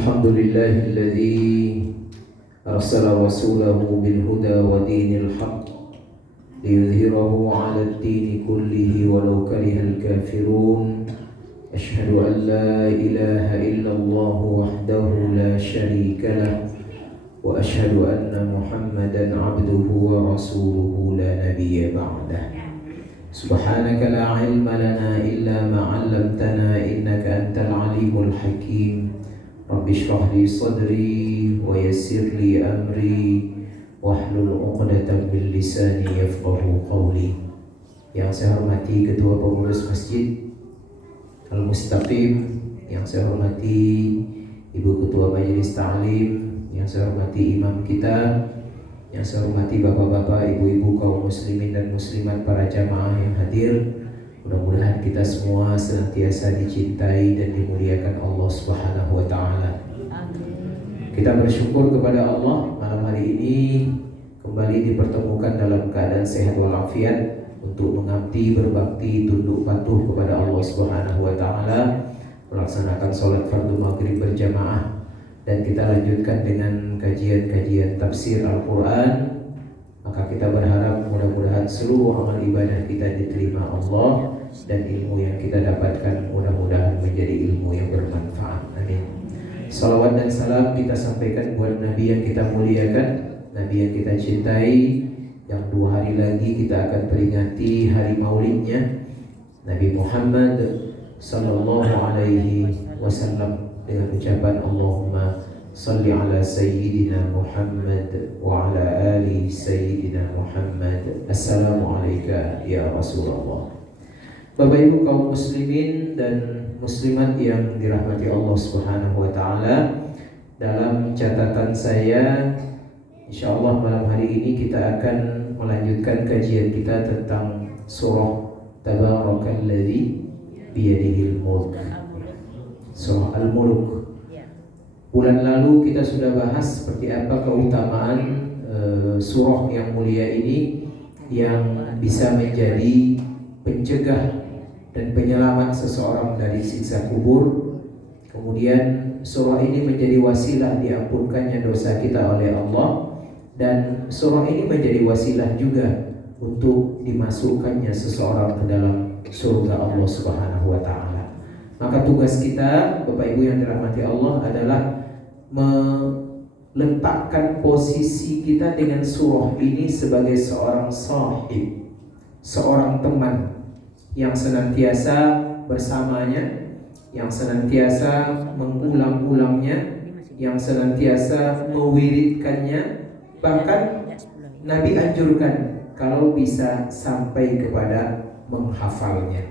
الحمد لله الذي أرسل رسوله بالهدى ودين الحق ليظهره على الدين كله ولو كره الكافرون. أشهد أن لا إله إلا الله وحده لا شريك له وأشهد أن محمدا عبده ورسوله لا نبي بعده. سبحانك لا علم لنا إلا ما علمتنا إنك أنت العليم الحكيم. رب اشرح لي صدري ويسر لي أمري واhlul 'uqdatam min lisani yafqahu qawli. Yang saya hormati Ketua Pengurus Masjid Al-Mustaqim, yang saya hormati Ibu Ketua Majelis Ta'lim, yang saya hormati imam kita, yang saya hormati bapak-bapak, ibu-ibu, kaum muslimin dan muslimat, para jamaah yang hadir. Mudah-mudahan kita semua senantiasa dicintai dan dimuliakan Allah Subhanahu wa taala. Kita bersyukur kepada Allah malam hari ini kembali dipertemukan dalam keadaan sehat walafiat untuk mengabdi, berbakti, tunduk patuh kepada Allah Subhanahu wa taala, melaksanakan salat fardu maghrib berjamaah, dan kita lanjutkan dengan kajian-kajian tafsir Al-Quran. Maka kita berharap mudah-mudahan seluruh amal ibadah kita diterima Allah, dan ilmu yang kita dapatkan mudah-mudahan menjadi ilmu yang bermanfaat. Amin. Salawat dan salam kita sampaikan buat Nabi yang kita muliakan, Nabi yang kita cintai, yang 2 hari lagi kita akan peringati hari maulidnya, Nabi Muhammad sallallahu alaihi wasallam, dengan ucapan Allahumma salli ala sayyidina Muhammad wa ala ali sayyidina Muhammad. Assalamu alayka ya Rasulullah. Bapak Ibu kaum muslimin dan muslimat yang dirahmati Allah Subhanahu wa taala, dalam catatan saya insyaallah malam hari ini kita akan melanjutkan kajian kita tentang surah Tabarakalladzi biyadihil mulk, surah Al-Mulk. Bulan lalu kita sudah bahas seperti apa keutamaan surah yang mulia ini, yang bisa menjadi pencegah dan penyelamat seseorang dari siksa kubur. Kemudian surah ini menjadi wasilah diampunkannya dosa kita oleh Allah, dan surah ini menjadi wasilah juga untuk dimasukkannya seseorang ke dalam surga Allah Subhanahu wa taala. Maka tugas kita, Bapak Ibu yang dirahmati Allah, adalah meletakkan posisi kita dengan surah ini sebagai seorang sahib, seorang teman yang senantiasa bersamanya, yang senantiasa mengulang-ulangnya, yang senantiasa mewiridkannya. Bahkan Nabi anjurkan kalau bisa sampai kepada menghafalnya.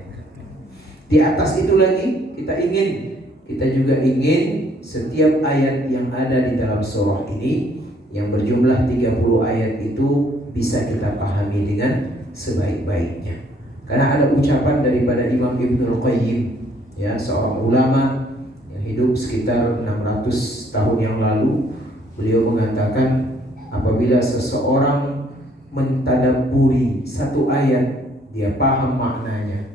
Di atas itu lagi kita juga ingin setiap ayat yang ada di dalam surah ini yang berjumlah 30 ayat itu bisa kita pahami dengan sebaik-baiknya. Karena ada ucapan daripada Imam Ibnul Qayyim, ya, seorang ulama yang hidup sekitar 600 tahun yang lalu. Beliau mengatakan, apabila seseorang mentadabburi satu ayat, dia paham maknanya,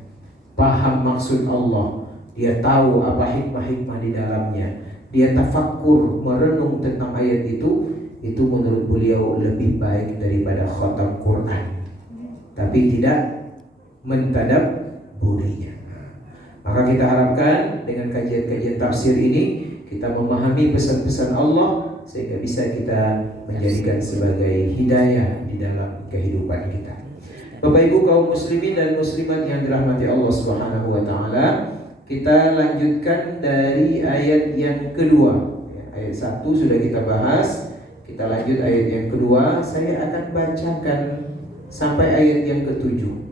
paham maksud Allah, dia tahu apa hikmah-hikmah di dalamnya, dia tafakkur, merenung tentang ayat itu menurut beliau lebih baik daripada khatam Quran, tapi tidak mentadabburinya. Maka kita harapkan dengan kajian-kajian tafsir ini kita memahami pesan-pesan Allah, sehingga bisa kita menjadikan sebagai hidayah di dalam kehidupan kita. Bapak Ibu kaum muslimin dan muslimat yang dirahmati Allah Subhanahu wa taala, kita lanjutkan dari ayat yang kedua. Ayat 1 sudah kita bahas, kita lanjut ayat yang kedua. Saya akan bacakan sampai ayat yang ke-7.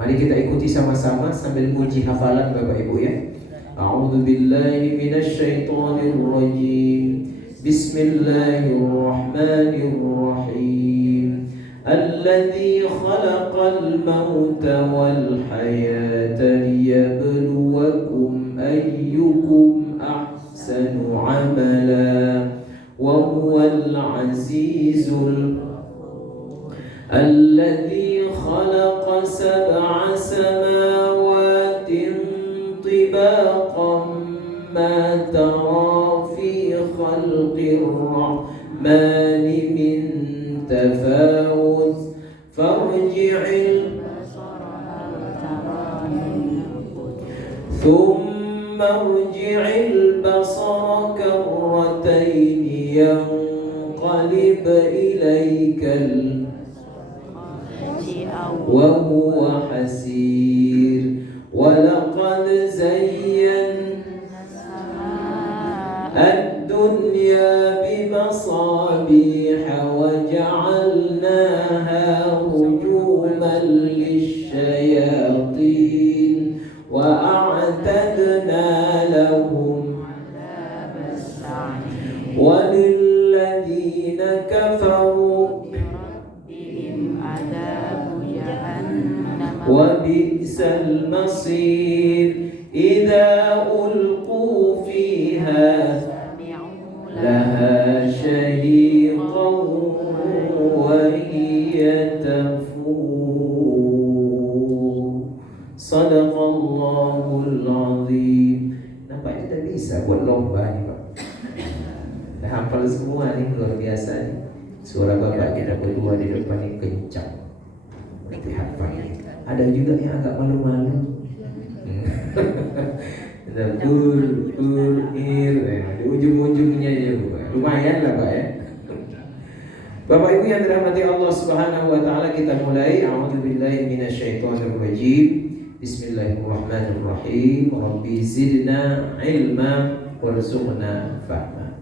Mari kita ikuti sama-sama sambil muji hafalan Bapak Ibu ya. A'udzu billahi minasy syaithanir rajim. Bismillahirrahmanirrahim. Alladzi khalaqal mauta wal hayata liyabluwakum ayyukum ahsanu amala wa huwal azizul alladzi khalaqa sab'a samawatin tibaqan ma tara fi الرحمن من تفاوت فارجع ثم ارجع البصر كرتين ينقلب إليك وهو حسير ولقد زينا الدنيا بمصابيح وجعلناها رجوما للشياطين وأعتدنا لهم وللذين كفروا وبئس المصير إذا ألقوا فيها لها شهيقا وهي تفور. Sadaqallahul azim. Nampaknya tidak bisa buat lomba nih Pak. Dah hafal semua nih, luar biasa nih. Suara Bapak kita berdua di depan ini kencang. Berarti hafal. Ada juga yang agak malu-malu. Ada di ujung-ujungnya ya Pak. Lumayan lah Pak ya. Bapak Ibu yang dirahmati Allah Subhanahu wa taala, kita mulai. A'udzubillahi minasyaitonirrajim. Bismillahirrahmanirrahim. Rabbi zidna ilma warzuqna fahma.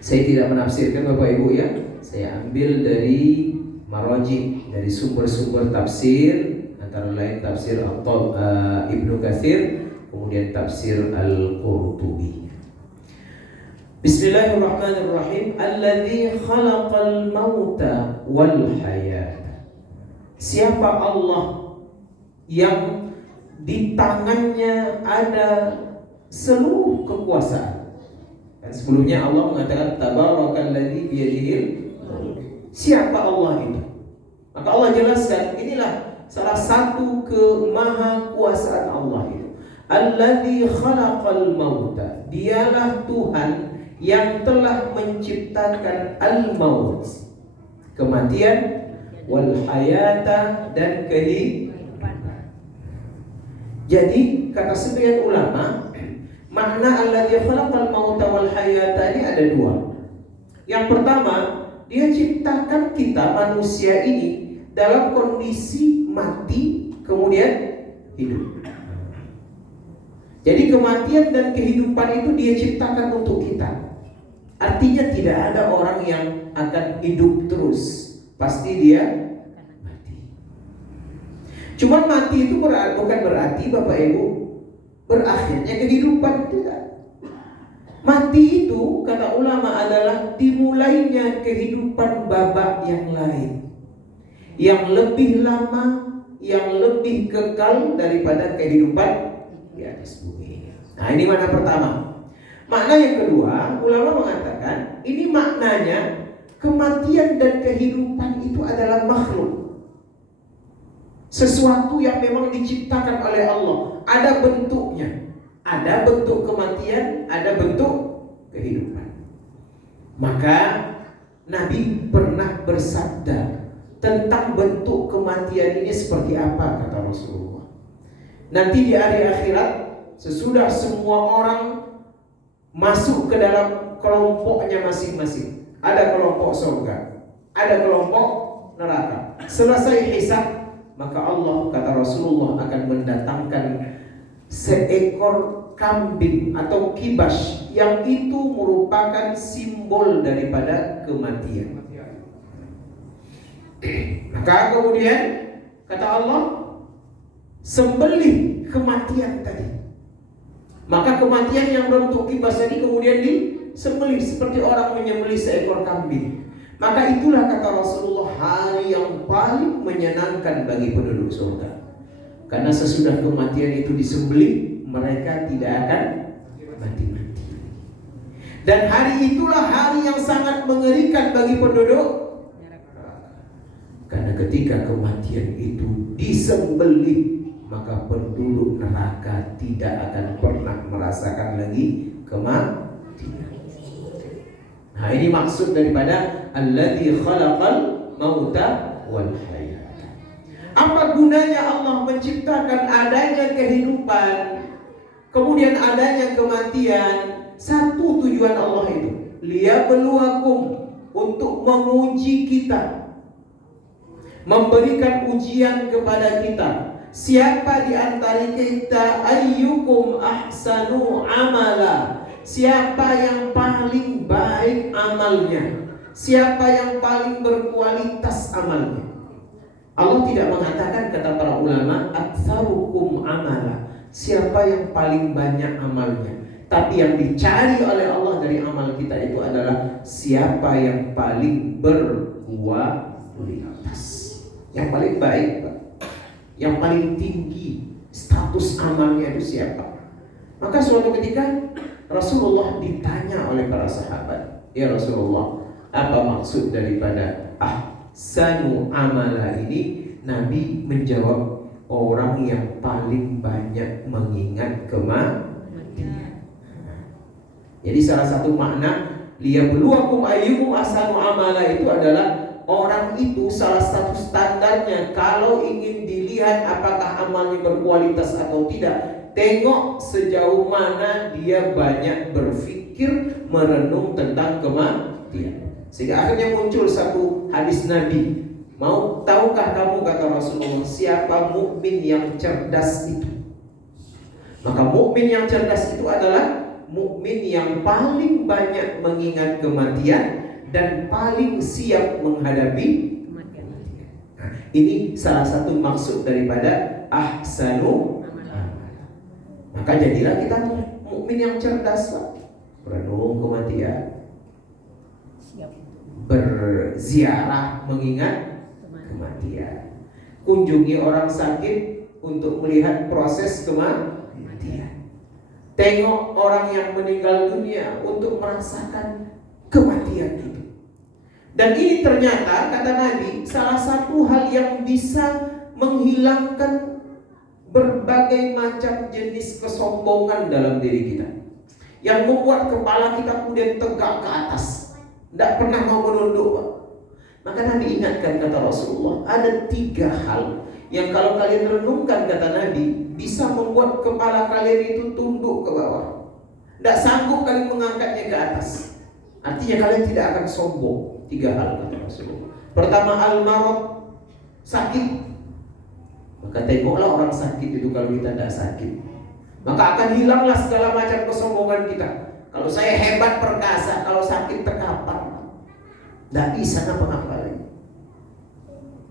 Saya tidak menafsirkan Bapak Ibu ya. Saya ambil dari maraji, dari sumber-sumber tafsir, antara lain tafsir Ibnu Katsir, kemudian tafsir Al-Qurtubi. Bismillahirrahmanirrahim. Alladzi khalaqal mauta wal hayata. Siapa Allah yang di tangannya ada seluruh kekuasaan. Dan sebelumnya Allah mengatakan tabarakalladzi biyadihil. Siapa Allah itu? Maka Allah jelaskan, inilah salah satu kemahakuasaan Allah itu. Alladzi khalaqal mauta. Dialah Tuhan yang telah menciptakan al-maut, kematian, wal hayata, dan kehidupan. Jadi kata sebagian ulama, makna alladzi khalaqal mauta wal hayata ini ada dua. Yang pertama, Dia ciptakan kita manusia ini dalam kondisi mati kemudian hidup. Jadi kematian dan kehidupan itu Dia ciptakan untuk kita. Artinya tidak ada orang yang akan hidup terus, pasti dia mati. Cuman mati itu bukan berarti Bapak Ibu berakhirnya kehidupan, tidak. Mati itu kata ulama adalah dimulainya kehidupan babak yang lain, yang lebih lama, yang lebih kekal daripada kehidupan di atas bumi. Nah, ini makna pertama. Makna yang kedua, ulama mengatakan ini maknanya kematian dan kehidupan itu adalah makhluk, sesuatu yang memang diciptakan oleh Allah. Ada bentuknya, ada bentuk kematian, ada bentuk kehidupan. Maka Nabi pernah bersabda tentang bentuk kematian ini seperti apa, kata Rasulullah. Nanti di hari akhirat, sesudah semua orang masuk ke dalam kelompoknya masing-masing, ada kelompok surga, ada kelompok neraka. Selesai hisab, maka Allah, kata Rasulullah, akan mendatangkan seekor kambing atau kibas yang itu merupakan simbol daripada kematian. Maka kemudian kata Allah, sembelih kematian tadi. Maka kematian yang berbentuk kibas tadi kemudian disembelih seperti orang menyembelih seekor kambing. Maka itulah kata Rasulullah hari yang paling menyenangkan bagi penduduk surga. Karena sesudah kematian itu disembelih, mereka tidak akan mati-mati. Dan hari itulah hari yang sangat mengerikan bagi penduduk. Karena ketika kematian itu disembelih, maka penduduk neraka tidak akan pernah merasakan lagi kematian. Nah, ini maksud daripada alladzi khalaqal mauta wal hayata. Apa gunanya Allah menciptakan adanya kehidupan, kemudian adanya kematian? Satu tujuan Allah itu, liyabluwakum, untuk menguji kita, memberikan ujian kepada kita. Siapa di antara kita ayyukum ahsanu amala, siapa yang paling baik amalnya, siapa yang paling berkualitas amalnya. Allah tidak mengatakan, kata para ulama, aktsarukum amala, siapa yang paling banyak amalnya. Tapi yang dicari oleh Allah dari amal kita itu adalah siapa yang paling berkualitas, yang paling baik, Pak. Yang paling tinggi status amalnya itu siapa. Maka suatu ketika Rasulullah ditanya oleh para sahabat, ya Rasulullah, apa maksud daripada ahsanu amala ini? Nabi menjawab, orang yang paling banyak mengingat kematian. Jadi salah satu makna liyabluwakum ayyukum ahsanu amala itu adalah orang itu salah satu standarnya kalau ingin dilihat apakah amalnya berkualitas atau tidak, tengok sejauh mana dia banyak berpikir merenung tentang kematian. Sehingga akhirnya muncul satu hadis Nabi, mau tahukah kamu, kata Rasulullah, siapa mukmin yang cerdas itu? Maka mukmin yang cerdas itu adalah mukmin yang paling banyak mengingat kematian dan paling siap menghadapi kematian. Nah, ini salah satu maksud daripada ahsanu amala. Maka jadilah kita mukmin yang cerdas, Pak. Merenung kematian, berziarah mengingat kematian, kunjungi orang sakit untuk melihat proses kematian, tengok orang yang meninggal dunia untuk merasakan kematian itu. Dan ini ternyata, kata Nabi, salah satu hal yang bisa menghilangkan berbagai macam jenis kesombongan dalam diri kita, yang membuat kepala kita kemudian tegak ke atas, tidak pernah mau menunduk, Pak. Maka Nabi ingatkan, kata Rasulullah, ada 3 hal yang kalau kalian renungkan, kata Nabi, bisa membuat kepala kalian itu tunduk ke bawah, tidak sanggup kalian mengangkatnya ke atas. Artinya kalian tidak akan sombong. 3 hal, kata Rasulullah. Pertama, al-marad, sakit. Maka tengoklah orang sakit itu, kalau kita tidak sakit, maka akan hilanglah segala macam kesombongan kita. Kalau saya hebat perkasa, kalau sakit terkapar, tidak bisa ngapa-ngapa lagi,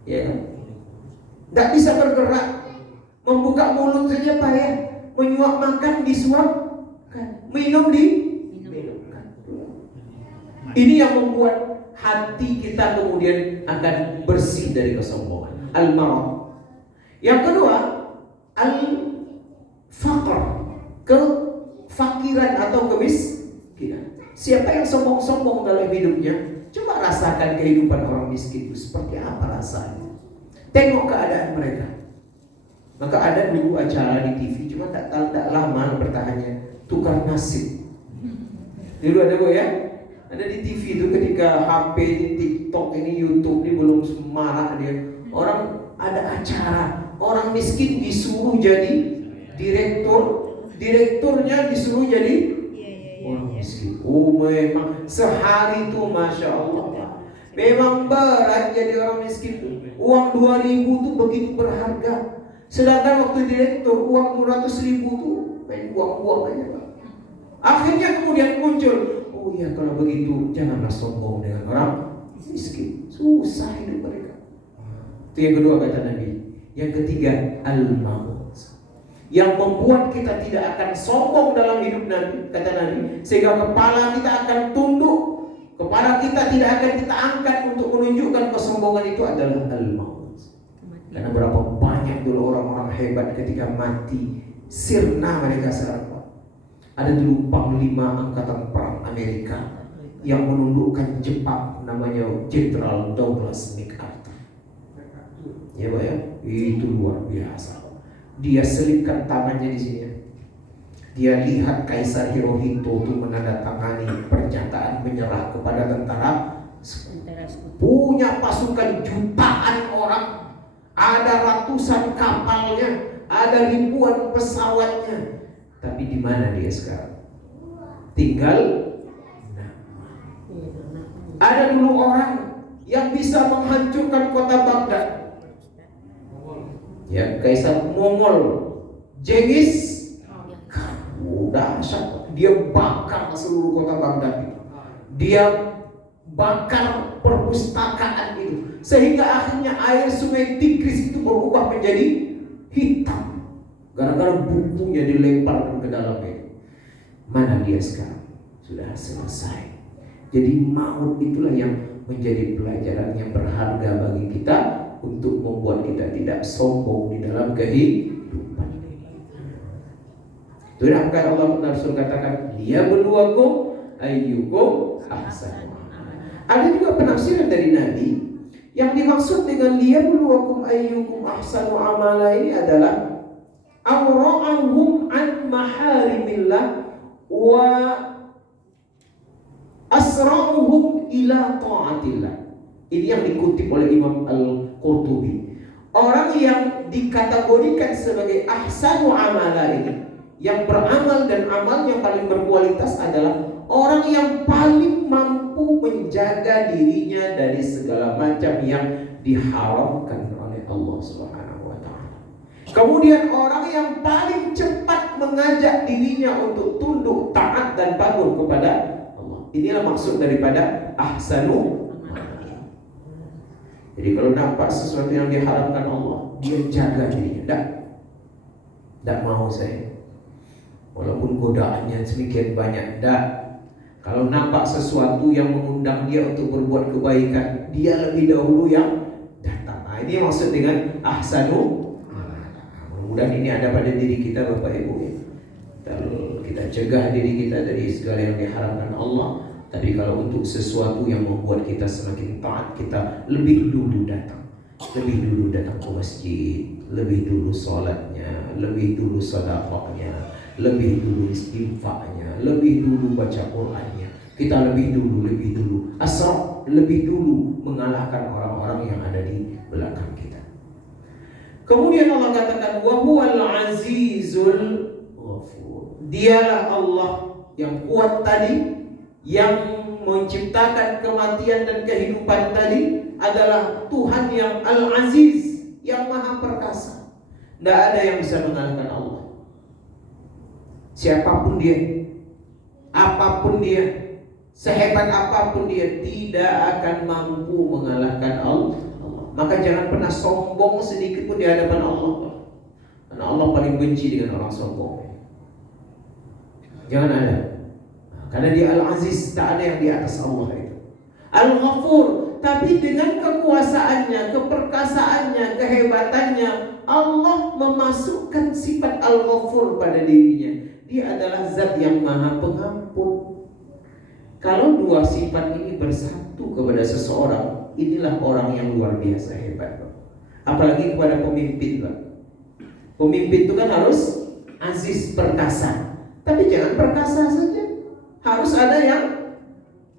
ya, tidak bisa bergerak, membuka mulut saja payah, menyuap makan disuapkan, minum diminumkan. Ini yang membuat hati kita kemudian akan bersih dari kesombongan. Al-marad. Yang kedua, al-faqr, kefakiran atau kemiskinan. Siapa yang sombong-sombong dalam hidupnya, coba rasakan kehidupan orang miskin itu seperti apa rasanya. Tengok keadaan mereka. Maka ada dulu acara di TV, cuma tak lama bertahannya, tukar nasib. Dulu ada, Bu, ya? Ada di TV itu ketika HP ini, TikTok ini, YouTube ini belum semarak dia. Orang ada acara, orang miskin disuruh jadi direktur, direkturnya disuruh jadi orang miskin. Oh, memang sehari itu Masya Allah, memang berat jadi orang miskin. Uang 2.000 itu begitu berharga. Sedangkan waktu direktur uang 200.000 itu main buang-buang aja, Pak. Akhirnya kemudian muncul, oh ya, kalau begitu janganlah sombong dengan orang miskin. Susah hidup mereka. Itu yang kedua, kata Nabi. Yang ketiga, al-maut, yang membuat kita tidak akan sombong dalam hidup Nabi, kata Nabi, sehingga kepala kita akan tunduk, kepala kita tidak akan kita angkat untuk menunjukkan kesombongan, itu adalah al-maut. Karena berapa banyak dulu orang-orang hebat ketika mati sirna mereka sekarang, Pak. Ada dulu Panglima Angkatan Perang Amerika yang menundukkan Jepang, namanya Jenderal Douglas MacArthur. Ya, Pak, ya, itu luar biasa. Dia selipkan tangannya di sini. Dia lihat Kaisar Hirohito itu menandatangani pernyataan menyerah kepada tentara punya pasukan jutaan orang, ada ratusan kapalnya, ada ribuan pesawatnya. Tapi di mana dia sekarang? Tinggal ada dulu orang yang bisa menghancurkan kota Baghdad. Ya, Kaisar Mongol Genghis dahsyat. Dia bakar seluruh kota Baghdad itu. Dia bakar perpustakaan itu, sehingga akhirnya air sungai Tigris itu berubah menjadi hitam gara-gara bukunya dilemparkan ke dalam itu. Mana dia sekarang? Sudah selesai. Jadi maut itulah yang menjadi pelajaran yang berharga bagi kita untuk membuat kita tidak sombong di dalam kehidupan. Itulah maka Allah benar katakan, liyabluwakum ayyukum ahsanu. Ada juga penafsiran dari Nabi yang dimaksud dengan liyabluwakum ayyukum ahsanu amala ini adalah awra'ahum an maharimillah wa asra'uhum ila ta'atillah. Ini yang dikutip oleh Imam Al-Qurtubi. Orang yang dikategorikan sebagai ahsanu amala ini, yang beramal dan amal yang paling berkualitas adalah orang yang paling mampu menjaga dirinya dari segala macam yang diharamkan oleh Allah Subhanahu wa taala. Kemudian orang yang paling cepat mengajak dirinya untuk tunduk, taat dan patuh kepada Allah. Inilah maksud daripada ahsanu. Jadi kalau nampak sesuatu yang diharamkan Allah, dia jaga dirinya. Tak mau saya. Walaupun godaannya sedemikian banyak, kalau nampak sesuatu yang mengundang dia untuk berbuat kebaikan, dia lebih dahulu yang datang. Ini maksud dengan ahsanu. Mudah-mudahan ini ada pada diri kita, Bapak Ibu. Kita cegah diri kita dari segala yang diharamkan Allah. Tapi kalau untuk sesuatu yang membuat kita semakin taat, kita lebih dulu datang. Lebih dulu datang ke masjid, lebih dulu sholatnya, lebih dulu sedekahnya, lebih dulu istighfarnya, lebih dulu baca Qur'annya. Kita lebih dulu asra, lebih dulu mengalahkan orang-orang yang ada di belakang kita. Kemudian Allah katakan wa huwal azizul ghafur. Dialah Allah yang kuat tadi, yang menciptakan kematian dan kehidupan tadi, adalah Tuhan yang Al-Aziz, yang Maha Perkasa. Tidak ada yang bisa mengalahkan Allah. Siapapun dia, apapun dia, sehebat apapun dia, tidak akan mampu mengalahkan Allah. Maka jangan pernah sombong sedikit pun di hadapan Allah, karena Allah paling benci dengan orang sombong. Jangan ada, karena dia Al-Aziz, tak ada yang di atas Allah itu. Al-Ghafur, tapi dengan kekuasaannya, keperkasaannya, kehebatannya, Allah memasukkan sifat Al-Ghafur pada dirinya. Dia adalah zat yang maha pengampun. Kalau dua sifat ini bersatu kepada seseorang, inilah orang yang luar biasa hebat. Apalagi kepada pemimpin. Pemimpin itu kan harus aziz, perkasa. Tapi jangan perkasa saja, harus ada yang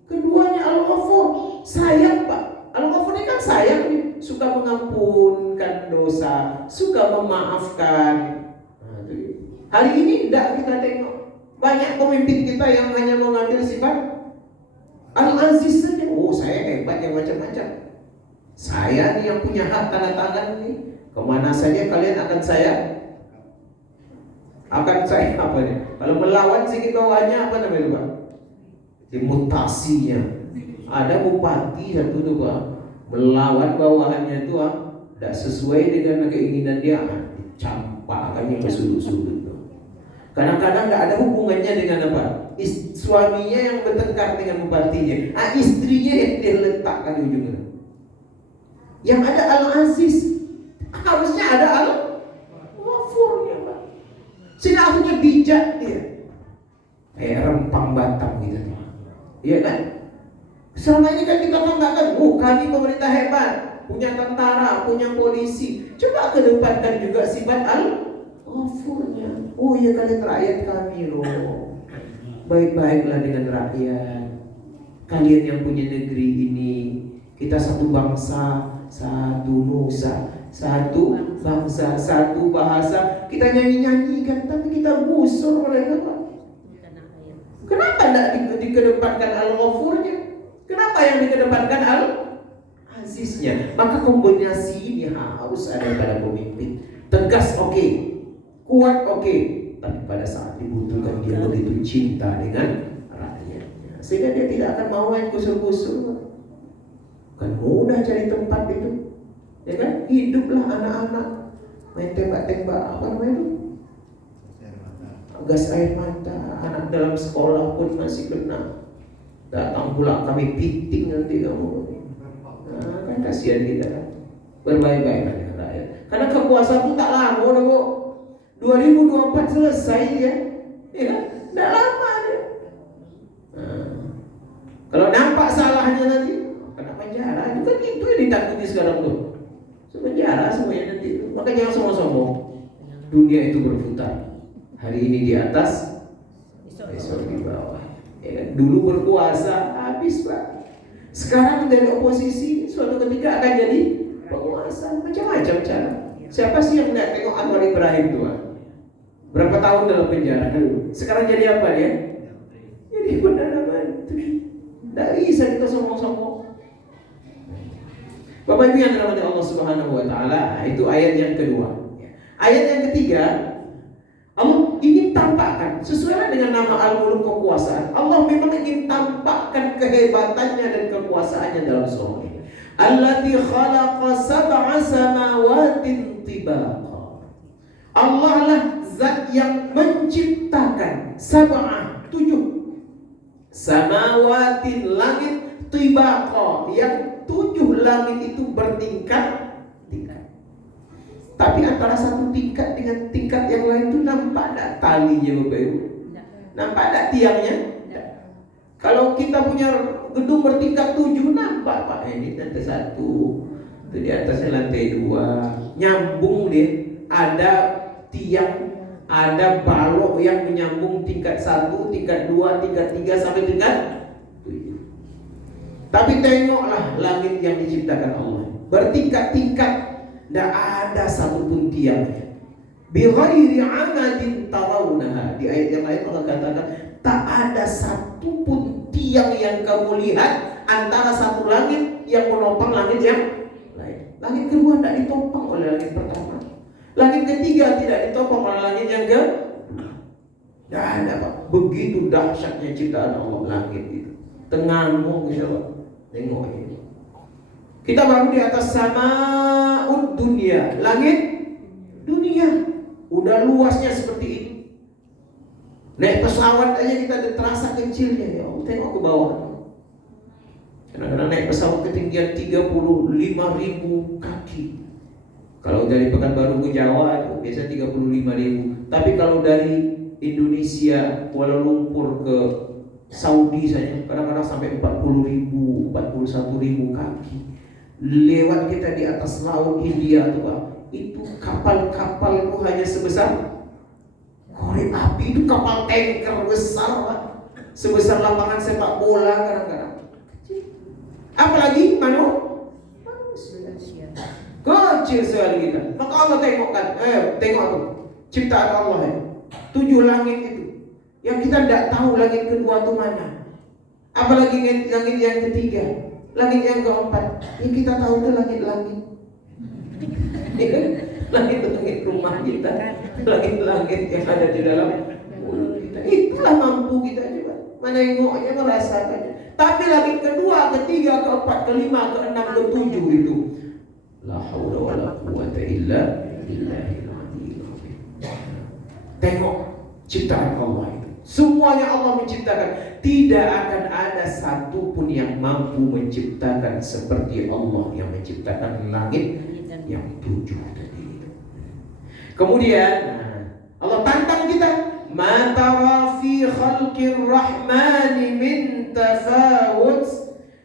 keduanya. Al-Ghafur, sayang Pak. Al-Ghafur ini kan sayang nih, suka mengampunkan dosa, suka memaafkan. Hari ini tidak kita tengok banyak pemimpin kita yang hanya mengambil sifat Al-Aziz saja. Oh, saya hebat yang macam-macam. Saya nih yang punya hak tanda tangan nih. Kemana saja kalian akan saya apa nih? Kalau melawan sedikit bawahnya apa namanya Pak? Dimutasinya. Ada bupati satu tuh Pak, melawan bawahannya itu tidak sesuai dengan keinginan dia, dicampakkannya ke sudut-sudut. Kadang-kadang nggak ada hubungannya dengan apa? Suaminya yang bertengkar dengan bupatinya, istrinya yang dia letakkan di ujungnya. Yang ada Al-Aziz, harusnya ada Al-Ghafur ya Pak. Sehingga akhirnya bijak dia, kayak rempang Batam gitu, iya kan? Selama ini kan kita banggakan, kami pemerintah hebat, punya tentara, punya polisi. Coba kedepankan juga sifat Al-Ghafur. Ghafurnya. Oh ya, kalian rakyat kami loh. Baik-baiklah dengan rakyat. Kalian yang punya negeri ini. Kita satu bangsa, satu nusa, satu bangsa, satu bahasa. Kita nyanyi-nyanyikan, tapi kita busur mereka, Pak. Kenapa tidak dikedepankan Al-Ghafurnya? Kenapa yang dikedepankan Al-Aziznya? Maka kombinasi ini harus ada pada pemimpin. Tegas oke, kuat oke, tapi pada saat dibutuhkan dia begitu cinta dengan rakyatnya, sehingga dia tidak akan mau main gusur-gusur. Kan mudah cari tempat itu, ya kan? Hiduplah anak-anak main tembak-tembak, apa namanya itu? Gas air mata. Anak dalam sekolah pun masih kena. Datang pula kami piting nanti kamu. Nah, kan kasihan kita kan. Berbaik-baiklah dengan rakyat. Karena kekuasaan itu tak lama udah kok. 2024 selesai ya. Ya kan? Tak lama dia. Nah, kalau nampak salahnya nanti kena penjara. Itu kan itu yang ditakuti sekarang tuh. Penjara semuanya nanti. Maka jangan sombong-sombong. Dunia itu berputar. Hari ini di atas, besok di bawah. Ya kan? Dulu berkuasa, habis Pak. Sekarang dari oposisi, suatu ketika akan jadi penguasa. Macam-macam cara. Siapa sih yang nggak tengok Anwar Ibrahim tuh? Berapa tahun dalam penjara dulu? Sekarang jadi apa dia? Jadi Perdana Menteri. Tidak bisa kita sombong-sombong. Bapak Ibu yang dirahmati Allah Subhanahu Wa Taala, itu ayat yang kedua. Ayat yang ketiga, Allah ingin tampakkan sesuai dengan nama Al-Muluk, kekuasaan. Allah memang ingin tampakkan kehebatannya dan kekuasaannya dalam surah ini. Allati khalaqa sab'a samawatin tibaqa. Allah lah zat yang menciptakan sab'a, 7 samawatin, langit, tibaqa, yang 7 langit itu bertingkat. Tapi antara satu tingkat dengan tingkat yang lain itu nampak tak talinya Bapak Ibu? Nampak tak tiangnya? Kalau kita punya gedung bertingkat 7 nampak Pak, ini lantai 1, itu di atasnya lantai 2, nyambung dia. Ada tiang, ada balok yang menyambung tingkat 1, tingkat 2, tingkat 3 sampai tingkat 7. Tapi tengoklah langit yang diciptakan Allah, bertingkat-tingkat. Tidak ada satupun tiangnya. Bighairi amadin tarawunaha. Di ayat yang lain Allah katakan, tak ada satupun tiang yang kamu lihat antara satu langit yang menopang langit yang lain. Langit kedua tidak ditopang oleh langit pertama. Langit ketiga tidak ditopang oleh langit yang ke. Tidak ada Pak. Begitu dahsyatnya ciptaan Allah langit itu. Tengamu gitu Pak. Tengok ini. Kita baru di atas samaud dunia, langit dunia. Udah luasnya seperti ini. Naik pesawat aja kita terasa kecilnya ya. Tengok ke bawah. Kadang-kadang naik pesawat ketinggian 35.000 kaki. Kalau dari Pekanbaru ke Jawa itu biasa 35.000. Tapi kalau dari Indonesia Kuala Lumpur ke Saudi saja kadang-kadang sampai 40.000, 41.000 kaki. Lewat kita di atas laut India tuh Pak, itu kapal-kapal itu hanya sebesar korek api. Itu kapal tanker besar Pak, sebesar lapangan sepak bola kadang-kadang. Apalagi manusia kecil sekali kita. Maka Allah tengokkan, tengok tuh ciptaan Allah ya. 7 langit itu yang kita tidak tahu langit kedua itu mana. Apalagi langit yang ketiga, langit yang keempat, yang kita tahu itu langit-langit. Langit-langit rumah kita, langit-langit yang ada di dalam mulut kita. Itulah mampu kita juga menengoknya, merasakannya. Tapi langit kedua, ketiga, keempat, kelima, keenam, ketujuh itu la haula wala quwwata illa billahil aliyyil azim. Tengok ciptaan Allah itu. Semuanya Allah menciptakan. Tidak akan ada satupun yang mampu menciptakan seperti Allah yang menciptakan langit yang 7 tadi. Kemudian Allah tantang kita, ma tara fi khalqir rahmani min tafawut.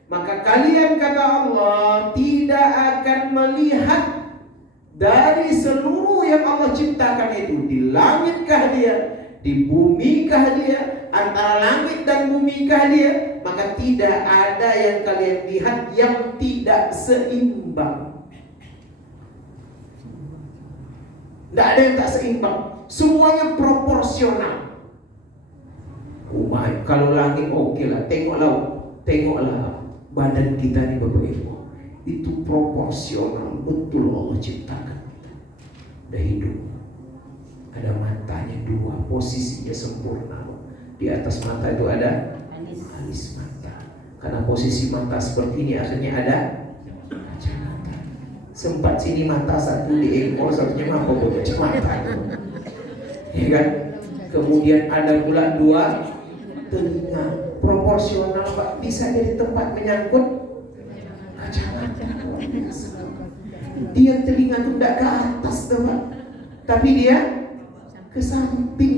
Maka kalian, kata Allah, tidak akan melihat dari seluruh yang Allah ciptakan itu, di langitkah dia, di bumikah dia, antara langit dan bumikah dia, maka tidak ada yang kalian lihat yang tidak seimbang. Tidak ada yang tak seimbang. Semuanya proporsional. Kalau langit oke lah, tengoklah badan kita nih Bapak Ibu. Itu proporsional, betul Allah ciptakan. Ada hidung, ada matanya dua, posisinya sempurna. Di atas mata itu ada alis mata. Karena posisi mata seperti ini, akhirnya ada kacamata. Sempat sini mata satu di ekor, satunya mampu berkacamata. Ya kan? Kemudian ada pula dua telinga, proporsional Pak, bisa jadi tempat menyangkut kacamata. Dia telinga itu tidak ke atas teman, tapi dia ke samping,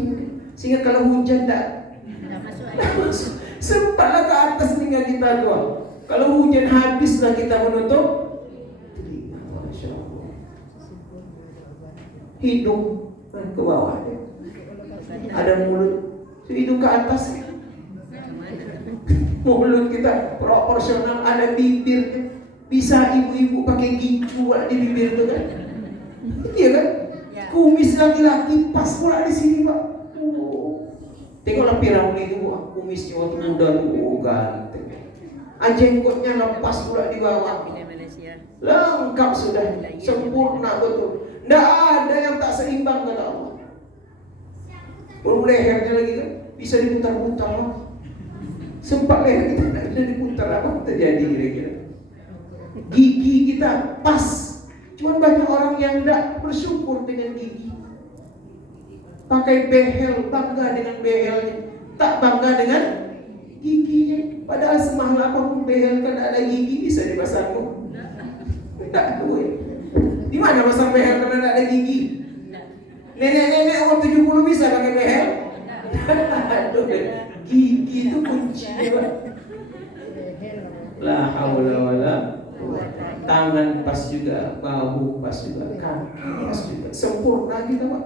sehingga kalau hujan tidak masuk. Sempatlah ke atas telinga kita doang. Kalau hujan habislah kita menutup telinga. Masya Allah. Hidung ke bawah, ada mulut, hidung ke atas. Mulut kita proporsional, ada bibir. Bisa ibu-ibu pakai gincu di bibir itu kan? Iya kan? Kumis laki-laki pas pula di sini Pak. Tengoklah Firaun itu, kumisnya waktu muda tuh ganteng. Jenggotnya lepas pula di bawah. Lengkap sudah, sempurna betul. Tidak ada yang tak seimbang kata Allah. Belum lehernya lagi kan, bisa diputar-putar. Sempat leher kita tidak bisa diputar, apa terjadi kira-kira? Gigi kita pas. Cuma banyak orang yang tidak bersyukur dengan gigi. Pakai behel, bangga dengan behelnya, tak bangga dengan giginya. Padahal semahal apapun behel kan ada gigi, bisa dipasangmu. Tidak tahu ya. Di mana pasang behel karena tidak ada gigi? Nenek-nenek umur 70 bisa pakai behel? Gigi itu kunci. La haula wala. Tangan pas juga, bahu pas juga, kaki pas juga, sempurna kita Pak.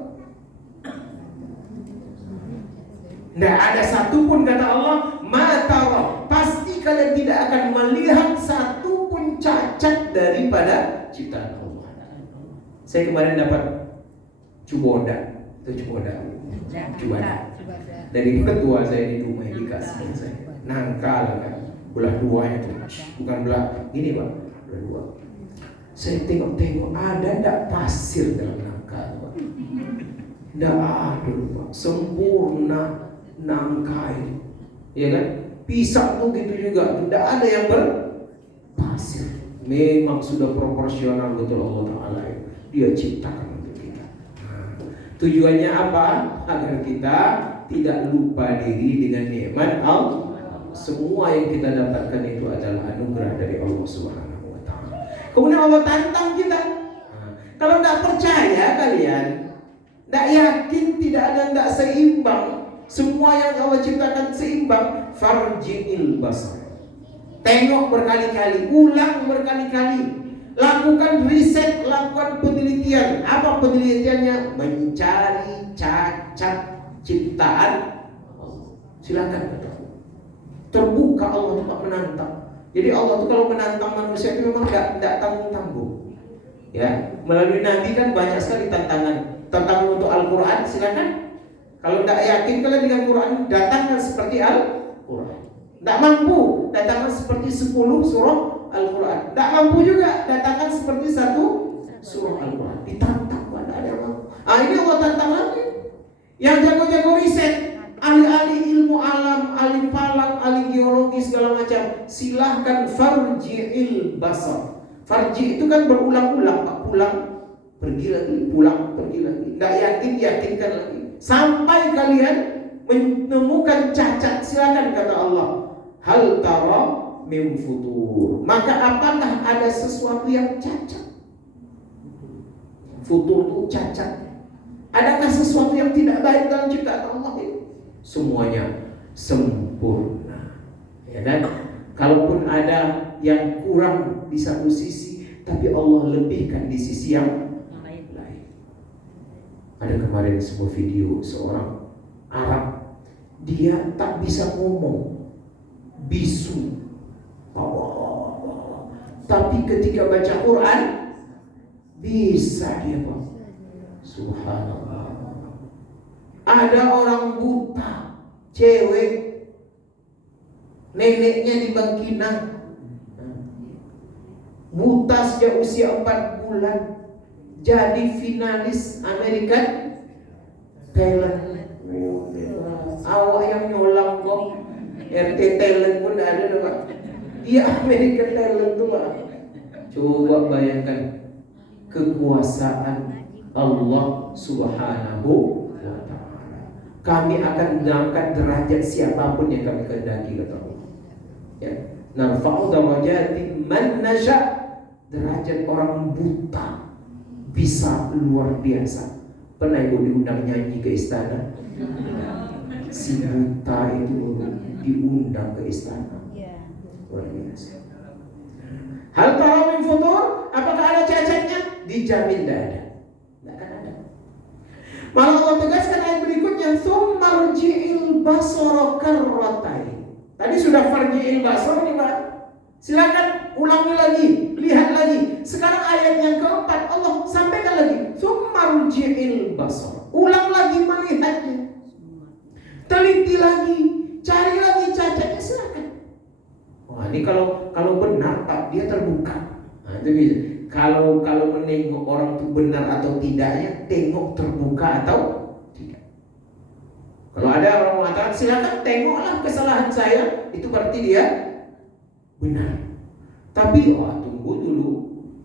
Tidak ada satupun kata Allah, mata pasti kalian tidak akan melihat satupun cacat daripada ciptaan Allah. Saya kemarin dapat cuboda dari ketua saya di rumah dikasih saya nangkal kan, belah duanya tuh, bukan belah ini Pak, belah dua. Saya tengok ada enggak pasir dalam nangkal Pak? Tidak ada Pak, sempurna nangkai, ya kan? Pisang tuh gitu juga, tidak ada yang berpasir. Memang sudah proporsional betul Allah Ta'ala. Dia ciptakan untuk kita. Tujuannya apa? Agar kita tidak lupa diri dengan nikmat Allah. Semua yang kita dapatkan itu adalah anugerah dari Allah Subhanahu wa Ta'ala. Kemudian Allah tantang kita. Kalau tidak percaya kalian, tidak yakin, tidak ada, tidak seimbang, semua yang Allah ciptakan seimbang, farji'il basar. Tengok berkali-kali, ulang berkali-kali, lakukan riset, lakukan penelitian. Apa penelitiannya? Mencari cacat ciptaan Allah. Silakan. Terbuka Allah untuk menantang. Jadi Allah itu kalau menantang manusia itu memang tidak tanggung-tanggung. Ya, melalui Nabi kan banyak sekali tantangan. Tantangan untuk Al-Quran, silakan. Kalau tidak yakin kalian dengan Quran, datangkan seperti Al-Quran. Tidak mampu, datangkan seperti 10 surah Al-Quran. Tidak mampu juga, datangkan seperti 1 surah Al-Quran. Ditantang, mana ada yang mampu. Ini Allah tantang lagi. Yang jago-jago riset, ahli-ahli ilmu alam, ahli falak, ahli geologi segala macam, silahkan farji'il basar. Farji itu kan berulang-ulang, Pak. Pulang, pergi lagi, pulang, pergi lagi. Tidak yakin, yakinkan lagi. Sampai kalian menemukan cacat, silakan kata Allah. Hal tara min futur. Maka apakah ada sesuatu yang cacat? Futur itu cacat. Adakah sesuatu yang tidak baik dalam ciptaan Allah itu? Semuanya sempurna. Ya kan? Kalaupun ada yang kurang di satu sisi, tapi Allah lebihkan di sisi yang lain. Ada kemarin sebuah video seorang Arab, dia tak bisa ngomong, bisu, tapi ketika baca Quran bisa dia, Pak. Subhanallah. Ada orang buta, cewek, neneknya di Bangkinang, buta sejak usia 4 bulan, jadi finalis American Talent. Awak yang nyolang kok, RT Talent pun ada loh, Pak. Dia American Talent tuh, Pak. Coba bayangkan kekuasaan Allah Subhanahu wa ta'ala. Kami akan mengangkat derajat siapapun yang kami kehendaki, kata Allah. Ya, narfa'u darajati man nasha. Derajat orang buta bisa luar biasa. Pernah ibu diundang nyanyi ke istana? Si buta itu diundang ke istana. Luar biasa. Hal tara min futur? Apakah ada cacatnya? Dijamin tidak ada. Tidak akan ada. Malah Allah tegaskan ayat berikutnya, "Tsummarji'il basara karratain." Tadi sudah farji'il basar nih, Pak. Silakan ulangi lagi, lihat lagi. Sekarang ayat yang keempat Allah sampaikan lagi, "Tsummarji'il basar." Ulang lagi melihatnya. Teliti lagi, cari lagi cacatnya, silakan. Wah, ini kalau benar, Pak, dia terbuka. Nah, itu bisa. Kalau menengok orang itu benar atau tidaknya, tengok terbuka atau tidak. Kalau ada orang mengatakan silakan tengoklah kesalahan saya, itu berarti dia benar. Tapi tunggu dulu.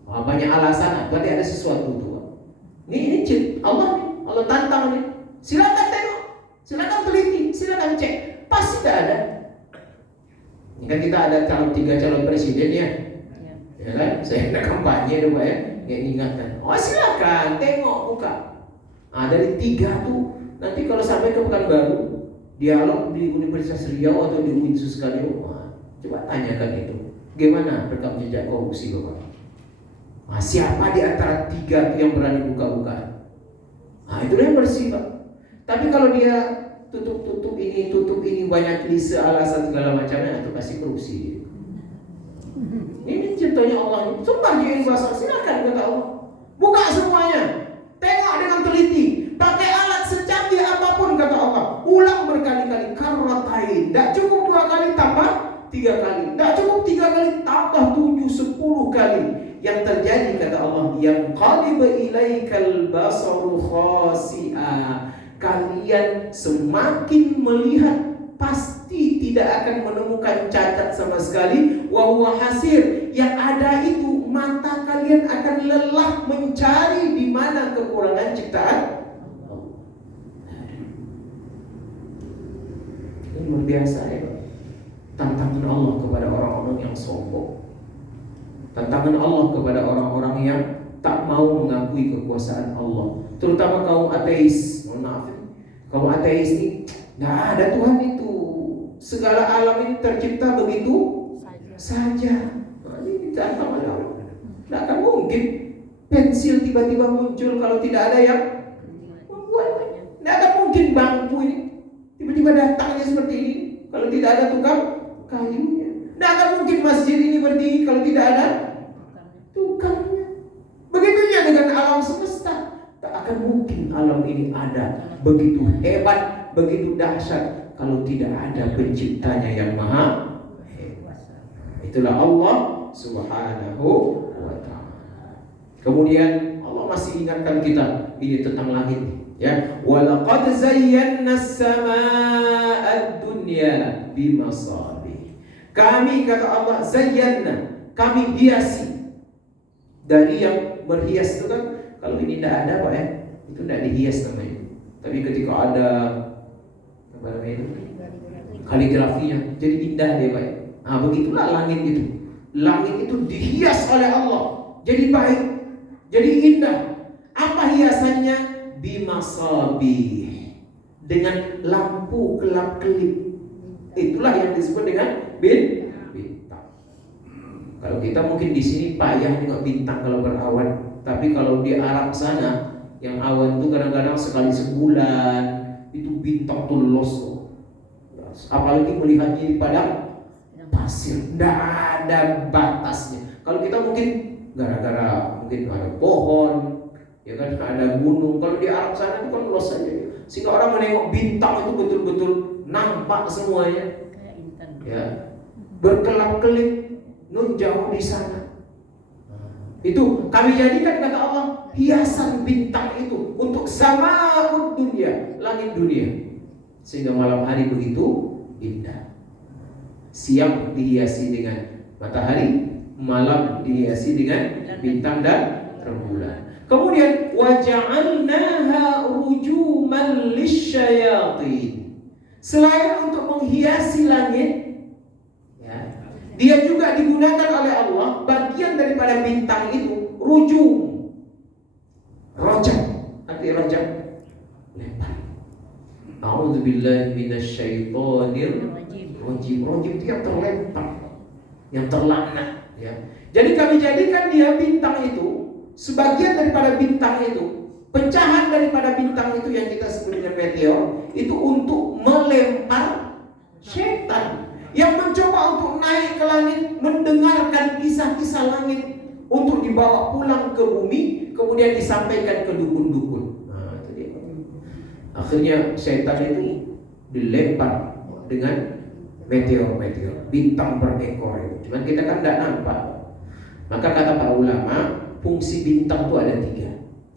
Banyak alasan, berarti ada sesuatu tuh. Ini Allah tantang nih. Silakan tengok, silakan teliti, silakan cek. Pasti tidak ada. Ini kan kita ada 3 calon presiden ya. Ya kan? Saya ada kampanye dong, Pak ya. Nggak ingatkan. Silakan tengok, buka. Dari 3 tuh nanti kalau sampai ke Pekanbaru, dialog di Universitas Riau atau di UINSUS sekalian, coba tanyakan itu. Gimana rekam jejak korupsi, Bapak? Siapa di antara 3 itu yang berani buka-buka? Itu yang bersih, Pak. Tapi kalau dia tutup ini banyak klise alasan segala macamnya, itu pasti korupsi. Ini contohnya Allah. Tsummarji'il basar, silakan kata Allah. Buka semuanya. Tengok dengan teliti. Pakai alat secanggih apapun kata Allah. Ulang berkali-kali. Karratain. Tidak cukup 2 kali, tambah 3 kali. Tidak cukup 3 kali, tambah 7, 10 kali. Yang terjadi kata Allah, yang qaliba ilaikal basaru khasi'a. Kalian semakin melihat pasti tidak akan menemukan cacat sama sekali. Wa huwa hasir, yang ada itu mata kalian akan lelah mencari di mana kekurangan ciptaan. Ini luar biasa ya, tantangan Allah kepada orang-orang yang sombong. Tantangan Allah kepada orang-orang yang tak mau mengakui kekuasaan Allah, terutama kaum ateis. Mohon maaf, kaum ateis ini, nah ada Tuhan itu, segala alam ini tercipta begitu saja. Ini tantangan Allah. Tidak akan mungkin pensil tiba-tiba muncul kalau tidak ada yang membuatnya. Tidak akan mungkin bangku ini tiba-tiba datangnya seperti ini kalau tidak ada tukang kayunya. Tidak akan mungkin masjid ini berdiri kalau tidak ada tukangnya. Begitunya dengan alam semesta. Tak akan mungkin alam ini ada begitu hebat, begitu dahsyat kalau tidak ada penciptanya yang maha hebat. Itulah Allah Subhanahu wa ta'ala. Kemudian Allah masih ingatkan kita ini tentang langit, ya. Walaqad zayyana as-samaa'a ad-dunya bimasabih. Kami, kata Allah, zayyana, kami hiasi. Dari yang berhias itu kan, kalau ini tidak ada, Pak ya, itu tidak dihias namanya. Tapi ketika ada apa namanya itu, kaligrafinya, jadi indah dia, Pak ya. Begitulah langit itu. Langit itu dihias oleh Allah, jadi baik, jadi indah. Apa hiasannya? Bimasabih, dengan lampu kelap-kelip. Itulah yang disebut dengan bintang. Kalau kita mungkin di sini payah tengok bintang kalau berawan, tapi kalau di Arab sana Yang awan itu kadang-kadang sekali sebulan itu bintang tuh lolos. Apalagi melihatnya di padang pasir, tidak ada batasnya. Kalau kita mungkin gara-gara mungkin ada pohon, ya kan, ada gunung. Kalau di Arab sana itu kan luas saja, sehingga orang menengok bintang itu betul-betul nampak semuanya, ya, berkelap-kelip nun jauh di sana. Itu kami jadikan, kata Allah, hiasan bintang itu untuk samaud dunia, langit dunia, sehingga malam hari begitu indah. Siang dihiasi dengan matahari, malam dihiasi dengan bintang dan rembulan. Kemudian waja'alnaha rujuman lisyayatin. Selain untuk menghiasi langit, ya, dia juga digunakan oleh Allah bagian daripada bintang itu, rujum. Rojak, arti rojak lempar. A'udzubillahi minasyaitonir rajim. Rajim itu yang terlempar, yang terlaknat, ya. Jadi kami jadikan dia bintang itu, sebagian daripada bintang itu, pecahan daripada bintang itu yang kita sebut dengan meteor, itu untuk melempar setan yang mencoba untuk naik ke langit, mendengarkan kisah-kisah langit, untuk dibawa pulang ke bumi, kemudian disampaikan ke dukun-dukun. Nah, itu dia. Akhirnya setan itu dilempar dengan meteor, bintang berekor itu. Cuman kita kan tidak nampak. Maka kata para ulama, fungsi bintang itu ada 3.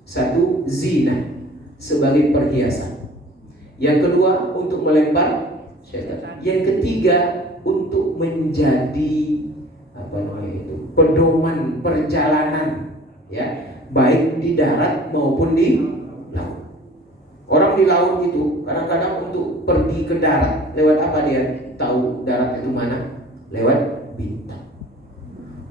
Satu, zina, sebagai perhiasan. Yang kedua, untuk melempar setan. Yang ketiga, untuk menjadi pedoman perjalanan, ya, baik di darat maupun di laut. Orang di laut itu kadang-kadang untuk pergi ke darat, lewat apa dia tahu darat itu mana? Lewat bintang.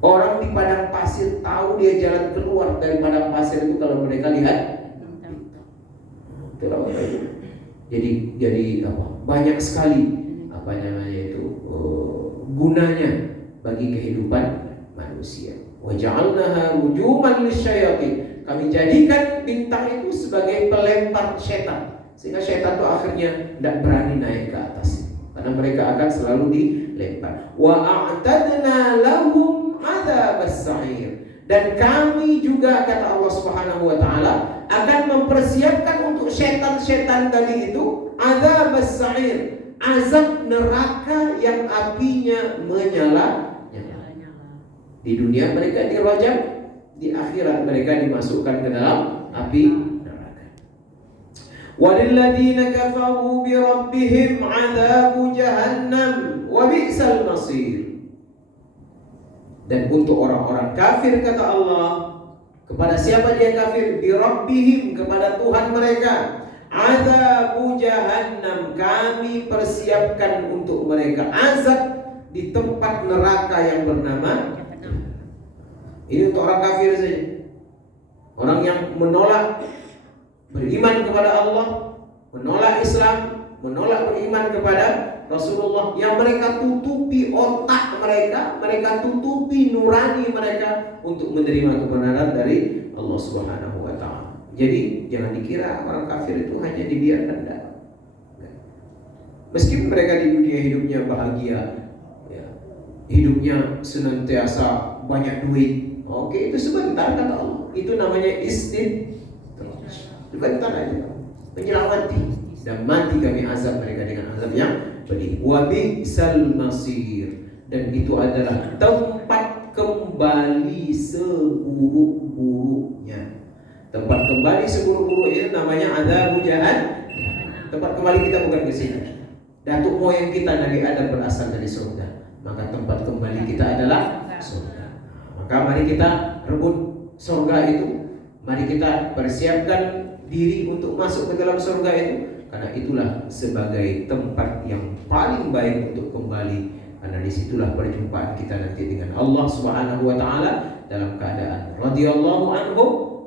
Orang di padang pasir tahu dia jalan keluar dari padang pasir itu kalau mereka lihat bintang. Jadi banyak sekali gunanya bagi kehidupan manusia. Wa ja'alnaha rujuman lisyayatin. Kami jadikan bintang itu sebagai pelempar setan, sehingga setan itu akhirnya tidak berani naik ke atas, karena mereka akan selalu dilempar. Wa a'tadna lahum adzabas sa'ir. Dan kami juga, kata Allah Subhanahu wa taala, akan mempersiapkan untuk setan-setan tadi itu adzabas sa'ir, azab neraka yang apinya menyala. Di dunia mereka dirajam, di akhirat mereka dimasukkan ke dalam api neraka. Walilladzina kafaru bi rabbihim 'adzabu jahannam wa bi'sal masir. Dan untuk orang-orang kafir, kata Allah, kepada siapa dia kafir? Bi rabbihim, kepada Tuhan mereka. 'Adzabu jahannam, kami persiapkan untuk mereka azab di tempat neraka yang bernama. Ini untuk orang kafir saja. Orang yang menolak beriman kepada Allah, menolak Islam, menolak beriman kepada Rasulullah, yang mereka tutupi otak mereka tutupi nurani mereka untuk menerima kebenaran dari Allah Subhanahu wa taala. Jadi jangan dikira orang kafir itu hanya dibiarkan dalam. Meskipun mereka di dunia hidupnya bahagia, ya, hidupnya senantiasa banyak duit, oke, itu sebentar, kata Allah. Itu namanya istidraj. Sebentar aja, menjelang mati. Dan mati kami azab mereka dengan azab yang pedih. Wa bi'sal masir. Dan itu adalah tempat kembali seburuk-buruknya. Tempat kembali seburuk-buruknya namanya azab jahannam. Tempat kembali kita bukan ke sini. Datuk moyang kita Nabi Adam berasal dari surga, maka tempat kembali kita adalah surga. Maka mari kita rebut surga itu. Mari kita persiapkan diri untuk masuk ke dalam surga itu, karena itulah sebagai tempat yang paling baik untuk kembali. Karena disitulah perjumpaan kita nanti dengan Allah Subhanahu wa taala dalam keadaan radhiyallahu anhu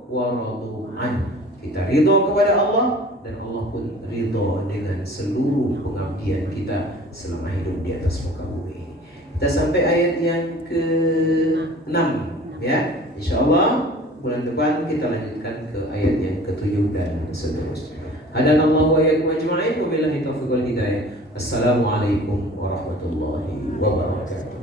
wa radu an. Kita ridho kepada Allah dan Allah pun ridho dengan seluruh pengabdian kita selama hidup di atas muka bumi ini. Kita sampai ayat yang ke-6, ya. Insyaallah bulan depan kita lanjutkan ke ayat yang ke-7 dan seterusnya. Hadanallahu wa iyyakum ajma'in wa billahi taufiq wal hidayah. Assalamualaikum warahmatullahi wabarakatuh.